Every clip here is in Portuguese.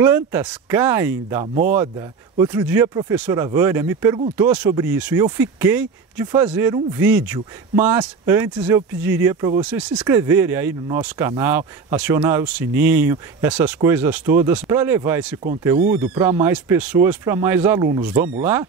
Plantas caem da moda. Outro dia a professora Vânia me perguntou sobre isso e eu fiquei de fazer um vídeo. Mas antes eu pediria para vocês se inscreverem aí no nosso canal, acionar o sininho, essas coisas todas, para levar esse conteúdo para mais pessoas, para mais alunos. Vamos lá?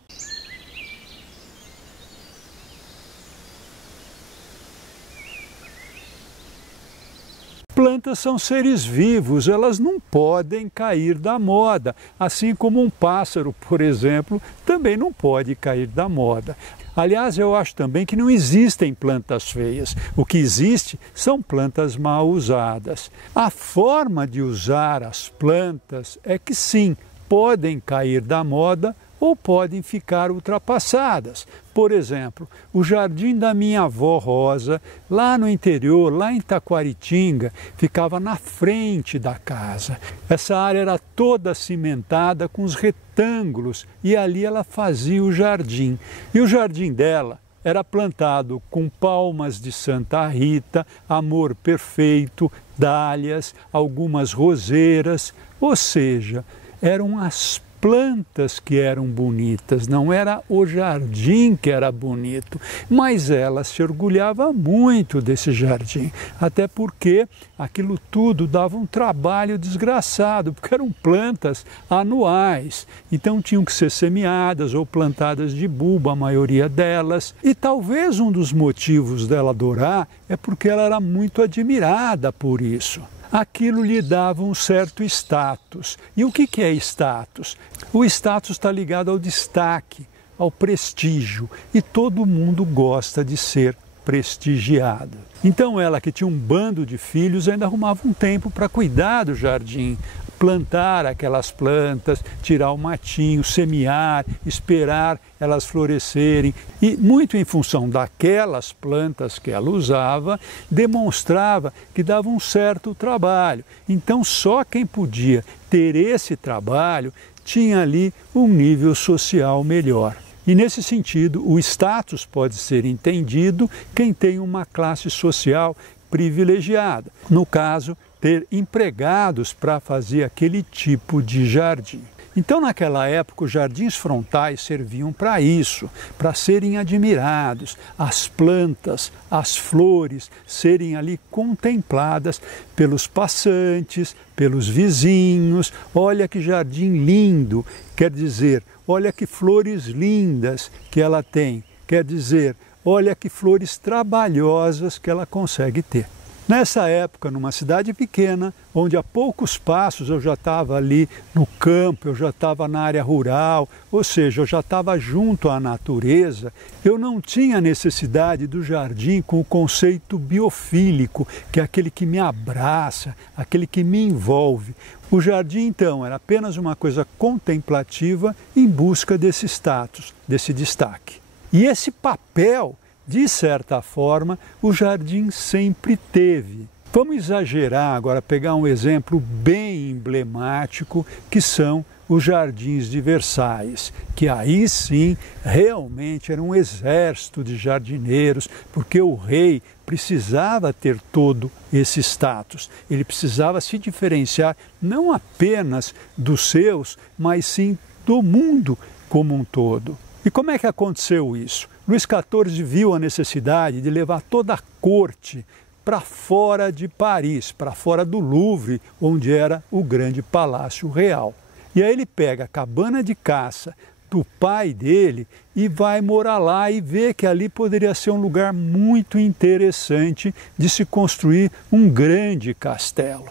Plantas são seres vivos, elas não podem cair da moda, assim como um pássaro, por exemplo, também não pode cair da moda. Aliás, eu acho também que não existem plantas feias. O que existe são plantas mal usadas. A forma de usar as plantas é que sim, podem cair da moda ou podem ficar ultrapassadas. Por exemplo, o jardim da minha avó Rosa, lá no interior, lá em Taquaritinga, ficava na frente da casa. Essa área era toda cimentada com os retângulos e ali ela fazia o jardim. E o jardim dela era plantado com palmas de Santa Rita, amor perfeito, dálias, algumas roseiras, ou seja, eram as plantas que eram bonitas, não era o jardim que era bonito, mas ela se orgulhava muito desse jardim, até porque aquilo tudo dava um trabalho desgraçado, porque eram plantas anuais, então tinham que ser semeadas ou plantadas de bulbo, a maioria delas, e talvez um dos motivos dela adorar é porque ela era muito admirada por isso. Aquilo lhe dava um certo status. E o que é status? O status está ligado ao destaque, ao prestígio, e todo mundo gosta de ser prestigiado. Então ela, que tinha um bando de filhos, ainda arrumava um tempo para cuidar do jardim, plantar aquelas plantas, tirar o matinho, semear, esperar elas florescerem. E muito em função daquelas plantas que ela usava, demonstrava que dava um certo trabalho. Então só quem podia ter esse trabalho tinha ali um nível social melhor. E nesse sentido, o status pode ser entendido quem tem uma classe social privilegiada. No caso, ter empregados para fazer aquele tipo de jardim. Então, naquela época, os jardins frontais serviam para isso, para serem admirados, as plantas, as flores serem ali contempladas pelos passantes, pelos vizinhos. Olha que jardim lindo, quer dizer, olha que flores lindas que ela tem, quer dizer, olha que flores trabalhosas que ela consegue ter. Nessa época, numa cidade pequena, onde a poucos passos eu já estava ali no campo, eu já estava na área rural, ou seja, eu já estava junto à natureza, eu não tinha necessidade do jardim com o conceito biofílico, que é aquele que me abraça, aquele que me envolve. O jardim, então, era apenas uma coisa contemplativa em busca desse status, desse destaque. E esse papel, de certa forma, o jardim sempre teve. Vamos exagerar agora, pegar um exemplo bem emblemático, que são os jardins de Versalhes, que aí sim realmente era um exército de jardineiros, porque o rei precisava ter todo esse status. Ele precisava se diferenciar não apenas dos seus, mas sim do mundo como um todo. E como é que aconteceu isso? Luís XIV viu a necessidade de levar toda a corte para fora de Paris, para fora do Louvre, onde era o grande palácio real. E aí ele pega a cabana de caça do pai dele e vai morar lá e vê que ali poderia ser um lugar muito interessante de se construir um grande castelo.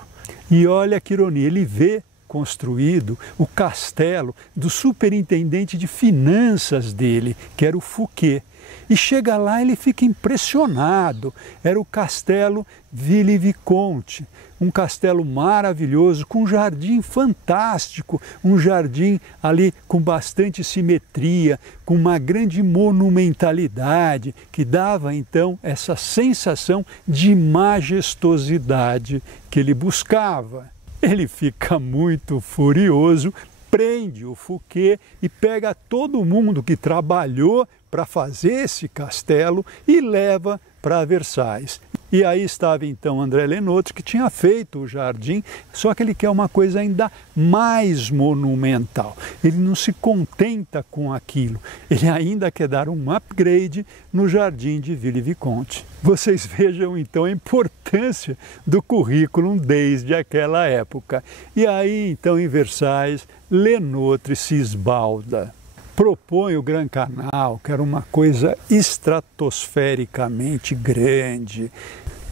E olha que ironia, ele vê construído o castelo do superintendente de finanças dele, que era o Fouquet. E chega lá, ele fica impressionado. Era o castelo Ville-Vicomte, um castelo maravilhoso, com um jardim fantástico, um jardim ali com bastante simetria, com uma grande monumentalidade, que dava então essa sensação de majestosidade que ele buscava. Ele fica muito furioso, prende o Fouquet e pega todo mundo que trabalhou para fazer esse castelo e leva para Versalhes. E aí estava então André Lenotri, que tinha feito o jardim, só que ele quer uma coisa ainda mais monumental. Ele não se contenta com aquilo, ele ainda quer dar um upgrade no jardim de Villa-Visconti. Vocês vejam então a importância do currículo desde aquela época. E aí então em Versailles, Lenotri se esbalda. Propõe o Gran Canal, que era uma coisa estratosfericamente grande,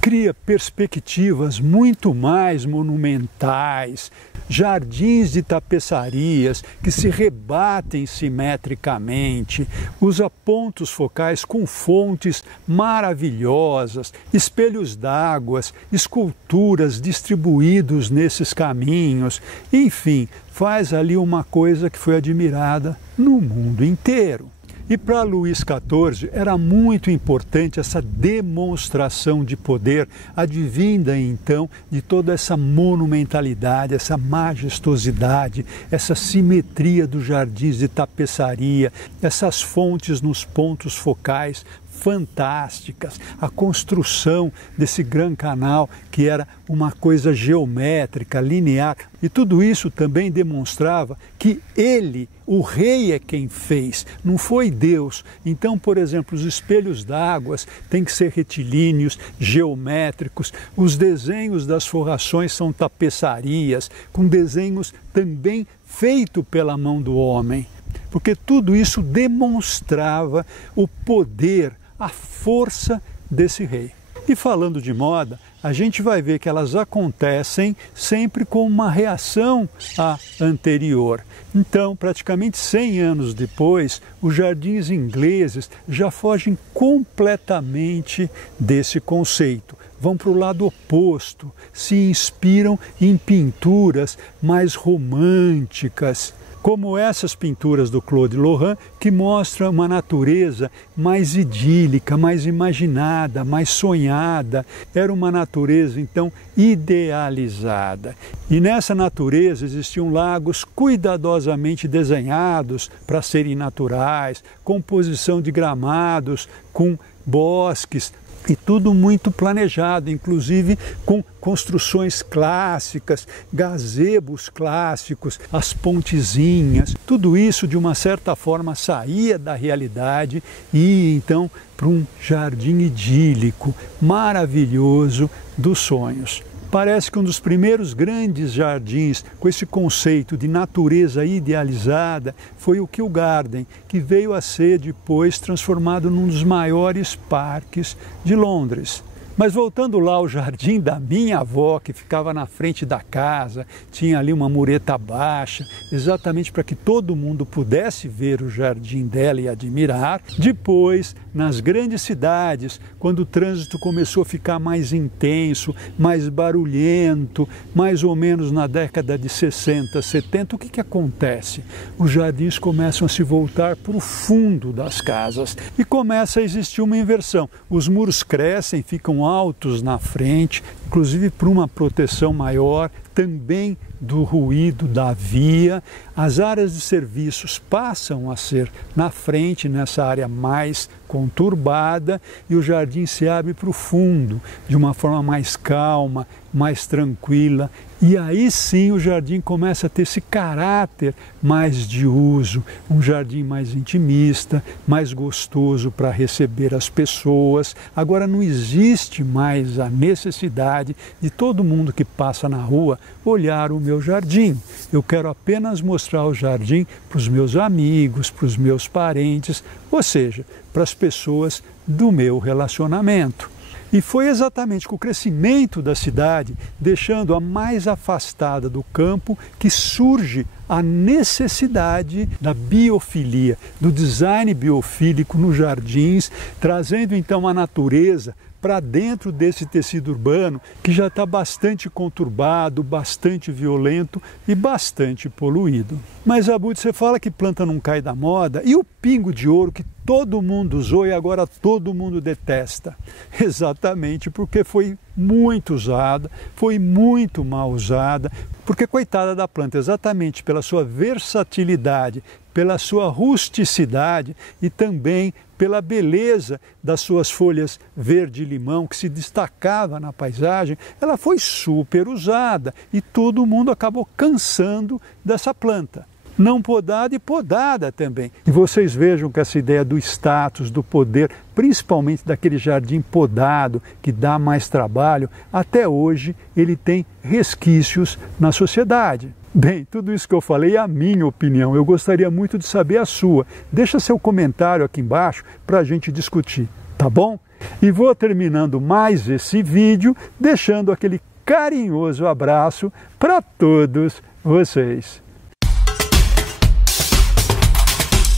cria perspectivas muito mais monumentais, jardins de tapeçarias que se rebatem simetricamente, usa pontos focais com fontes maravilhosas, espelhos d'água, esculturas distribuídos nesses caminhos, enfim, faz ali uma coisa que foi admirada no mundo inteiro. E para Luís XIV era muito importante essa demonstração de poder, advinda então de toda essa monumentalidade, essa majestosidade, essa simetria dos jardins de tapeçaria, essas fontes nos pontos focais fantásticas, a construção desse Gran Canal que era uma coisa geométrica, linear, e tudo isso também demonstrava que ele, o rei, é quem fez, não foi Deus. Então, por exemplo, os espelhos d'água têm que ser retilíneos, geométricos, os desenhos das forrações são tapeçarias, com desenhos também feitos pela mão do homem, porque tudo isso demonstrava o poder, a força desse rei. E falando de moda, a gente vai ver que elas acontecem sempre com uma reação à anterior. Então, praticamente 100 anos depois, os jardins ingleses já fogem completamente desse conceito. Vão para o lado oposto, se inspiram em pinturas mais românticas, como essas pinturas do Claude Lorrain, que mostram uma natureza mais idílica, mais imaginada, mais sonhada. Era uma natureza, então, idealizada. E nessa natureza existiam lagos cuidadosamente desenhados para serem naturais, composição de gramados, com bosques, e tudo muito planejado, inclusive com construções clássicas, gazebos clássicos, as pontezinhas. Tudo isso, de uma certa forma, saía da realidade e ia, então, para um jardim idílico, maravilhoso dos sonhos. Parece que um dos primeiros grandes jardins com esse conceito de natureza idealizada foi o Kew Garden, que veio a ser depois transformado num dos maiores parques de Londres. Mas voltando lá ao jardim da minha avó, que ficava na frente da casa, tinha ali uma mureta baixa, exatamente para que todo mundo pudesse ver o jardim dela e admirar. Depois, nas grandes cidades, quando o trânsito começou a ficar mais intenso, mais barulhento, mais ou menos na década de 60, 70, o que acontece? Os jardins começam a se voltar para o fundo das casas e começa a existir uma inversão. Os muros crescem, ficam altos na frente, inclusive para uma proteção maior, também do ruído da via. As áreas de serviços passam a ser na frente, nessa área mais conturbada, e o jardim se abre para o fundo, de uma forma mais calma, mais tranquila. E aí sim o jardim começa a ter esse caráter mais de uso, um jardim mais intimista, mais gostoso para receber as pessoas. Agora não existe mais a necessidade de todo mundo que passa na rua olhar o meu jardim. Eu quero apenas mostrar o jardim para os meus amigos, para os meus parentes, ou seja, para as pessoas do meu relacionamento. E foi exatamente com o crescimento da cidade, deixando-a mais afastada do campo, que surge a necessidade da biofilia, do design biofílico nos jardins, trazendo então a natureza para dentro desse tecido urbano que já está bastante conturbado, bastante violento e bastante poluído. Mas, Abud, você fala que planta não cai da moda, e o pingo de ouro que todo mundo usou e agora todo mundo detesta? Exatamente porque foi muito usada, foi muito mal usada, porque coitada da planta, exatamente pela sua versatilidade, pela sua rusticidade e também pela beleza das suas folhas verde-limão, que se destacava na paisagem, ela foi super usada e todo mundo acabou cansando dessa planta. Não podada e podada também. E vocês vejam que essa ideia do status, do poder, principalmente daquele jardim podado, que dá mais trabalho, até hoje ele tem resquícios na sociedade. Bem, tudo isso que eu falei é a minha opinião. Eu gostaria muito de saber a sua. Deixa seu comentário aqui embaixo para a gente discutir, tá bom? E vou terminando mais esse vídeo, deixando aquele carinhoso abraço para todos vocês.